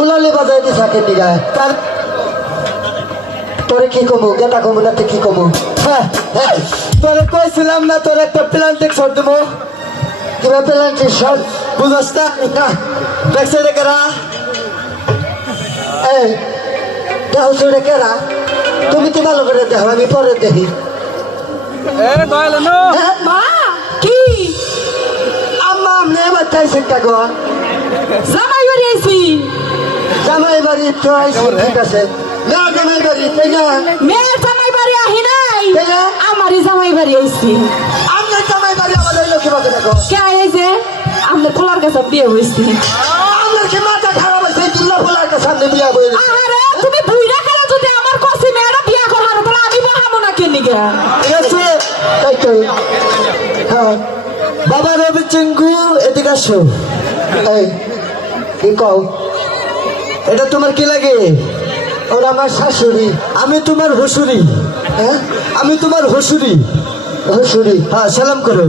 উলালে বাজাই দিস আকে দিগা তার তোরে কি কমু? গেটা কমু না কি কমু? হ্যাঁ হ্যাঁ। তোরে কইছিলাম না, তোর একটা প্লান্টিক শট দেবো। কিবা প্লান্টিক শট বুঝস না? না দেখছে রে দেখো রে কেরা? তুমি তো ভালো করে দেখো আমি পরে দেখি। মা কি? আম্মা আমনে এবার চাইছেন টাকা জামাই বাড়ি আইছি জামাই বাড়ি তো আইসি ঠিক আছে। না জামাই বাড়ি তাই না। মেয়ের জামাই বাড়ি আহি নাই? আমারই জামাই বাড়ি আইছি। আপনার জামাই বাড়ি আমাদের লোকে বাকি দেখো? কে আইছে? আমাদের পোলার কাছে বিয়ে হইছে। কি মাথা খারাপ বিয়া আহারে তুমি বুইরা খেলা যদি আমার কসি মেয়েরা বিয়া করার তাহলে আমি বহামো না কেন নিগা ঠিক আছে হ্যাঁ বাবা রবি চিঙ্কু এদিকে আসো। এই কি কও? এটা তোমার কি লাগে? ওরা আমার শাশুড়ি। আমি তোমার হসুরি হ্যাঁ আমি তোমার হসুরি হসুরি হ্যাঁ সালাম করো।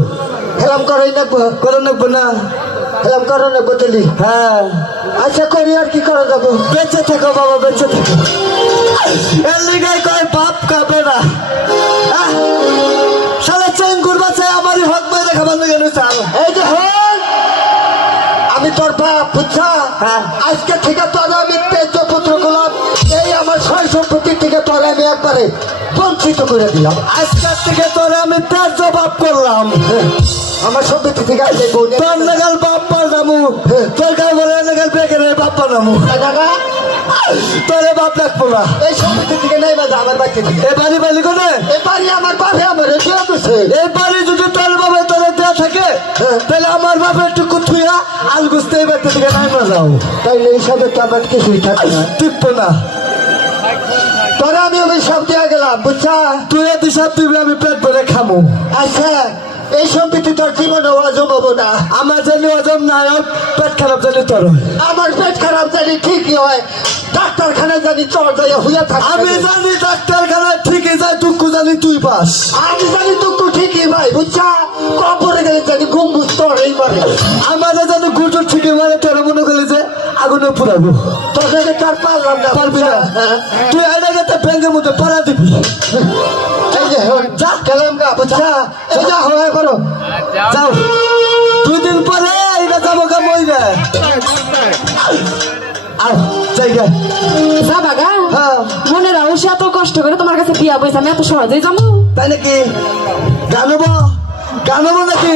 হেলাম করো না করো না হেলাম করো না বদলি হ্যাঁ। আচ্ছা করি আর কি করা যাব? বেঁচে থাকো বাবা বেঁচে থাকো। এর লিগাই কয় বাপ কাবে না। শালা চেঙ্গুর বাচ্চায় আমারই হক লেগে চাল এই যে হন আমি তোর বাপ বুঝছা? আজকে থেকে তোর আমি তেজ পুত্র গোলাম এই আমার ছয় সম্পত্তি থেকে তোর আমি একবারে বঞ্চিত করে দিলাম। আজকের থেকে তোর আমি তেজ জবাব করলাম। আমার সম্পত্তি থেকে আজকে তোর নাগাল বাপ পার নামু। তোর গায়ে বলে নাগাল বেগের বাপ পার নামু। তোরে বাপ লাগবো না। এই সম্পত্তি থেকে নেই বাজা আমার থেকে এ বাড়ি বাড়ি করে এ বাড়ি আমার বাপে আমার দিছে। এই বাড়ি যদি তোর বাবা তোরে দেওয়া থাকে তাহলে আমার বাবা একটু কুথুইয়া আল গুছতে এই বাড়িতে থেকে নাই যাও। তাইলে এই সবে তো আমার কিছুই থাকে না। না। তোরা আমি অভিশাপ দেওয়া গেলাম বুঝছা? তুই অভিশাপ দিবি আমি পেট ভরে খামু। আচ্ছা এই সম্পত্তি তোর জীবনে অজম হব না। আমার জানি অজম নাই পেট খারাপ জানি তোর আমার পেট খারাপ জানি ঠিকই হয়। ডাক্তারখানা জানি চর যাই হইয়া থাকে আমি জানি ডাক্তারখানা ঠিকই যায় টুকু জানি তুই পাস। আমি জানি টুকু ঠিকই ভাই বুঝছা? কপরে গেলে জানি গম্বুজ তোরই মারে আমাদের জানি গুজর ঠিকই মারে তোর মনে করলি আগুনে পুরাবো তোর জায়গায় তার পারলাম না পারবি না। তুই আইনা গেতে ব্যাংকের মধ্যে পড়া দিবি। এই যে যা গেলাম গা বুঝছা এই যা হয় করো। যাও। দুই দিন পরে এটা যাব গা মইরা। মনে রাখো সে এত কষ্ট করে তোমার কাছে বিয়া বইছে আমি এত সহজেই যাব তাই নাকি? গানব? গানব নাকি?